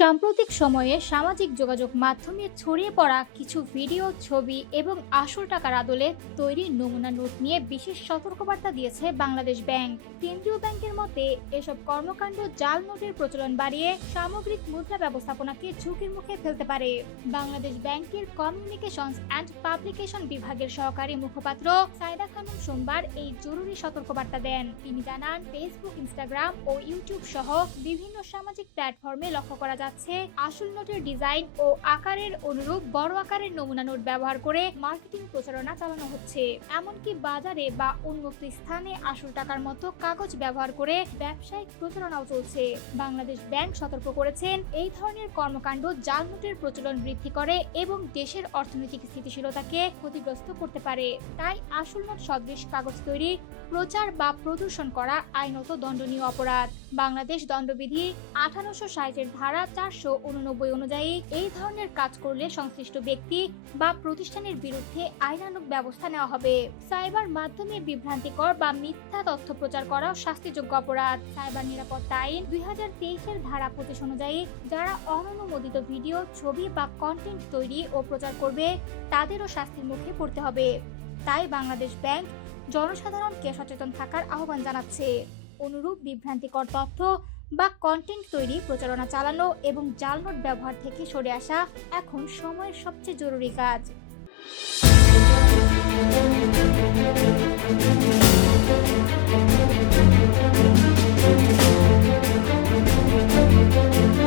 সাম্প্রতিক সময়ে সামাজিক যোগাযোগ মাধ্যমে ছড়িয়ে পড়া কিছু ভিডিও, ছবি এবং আসল টাকার আদলে তৈরি নমুনা নোট নিয়ে বিশেষ সতর্কবার্তা দিয়েছে বাংলাদেশ ব্যাংক। কেন্দ্রীয় ব্যাংকের মতে, এসব কর্মকাণ্ড জাল নোটের প্রচলন বাড়িয়ে সামগ্রিক মুদ্রা ব্যবস্থাপনাকে ঝুঁকির মুখে ফেলতে পারে। বাংলাদেশ ব্যাংকের কমিউনিকেশনস অ্যান্ড পাবলিকেশন বিভাগের সহকারী মুখপাত্র সাইদা খানম সোমবার এই জরুরি সতর্কবার্তা দেন। তিনি জানান, ফেসবুক, ইনস্টাগ্রাম ও ইউটিউব সহ বিভিন্ন সামাজিক প্ল্যাটফর্মে লক্ষ্য করা যাচ্ছে আসল নোটের ডিজাইন ও আকারের অনুরূপ বড় আকারের নমুনা নোট ব্যবহার করে মার্কেটিং প্রচারণা চালানো হচ্ছে। এমনকি বাজারে বা উন্মুক্ত স্থানে আসল টাকার মতো কাগজ ব্যবহার করে ব্যবসায়িক প্রচারণাও চলছে। বাংলাদেশ ব্যাংক সতর্ক করেছেন, এই ধরনের কর্মকাণ্ড জাল নোটের প্রচলন বৃদ্ধি করে এবং দেশের অর্থনৈতিক স্থিতিশীলতাকে ক্ষতিগ্রস্ত করতে পারে। তাই আসল নোট সদৃশ কাগজ তৈরি, প্রচার বা প্রদর্শন করা আইনত দণ্ডনীয় অপরাধ। বাংলাদেশ দণ্ডবিধি 1860 ধারা 489 অনুযায়ী এই ধরনের কাজ করলে সংশ্লিষ্ট ব্যক্তি বা প্রতিষ্ঠানের বিরুদ্ধে আইনানুগ ব্যবস্থা নেওয়া হবে। সাইবার মাধ্যমে বিভ্রান্তিকর বা মিথ্যা তথ্য প্রচার করাও শাস্তিযোগ্য অপরাধ। সাইবার নিরাপত্তা আইন 2023 ধারা 25 অনুযায়ী যারা অননুমোদিত ভিডিও, ছবি বা কন্টেন্ট তৈরি ও প্রচার করবে তাদেরও শাস্তির মুখে পড়তে হবে। তাই বাংলাদেশ ব্যাংক জনসাধারণকে সচেতন থাকার আহ্বান জানাচ্ছে। অনুরূপ বিভ্রান্তিকর তথ্য বা কন্টেন্ট তৈরি, প্রচারণা চালানো এবং জাল নোট ব্যবহার থেকে সরে আসা এখন সময়ের সবচেয়ে জরুরি কাজ।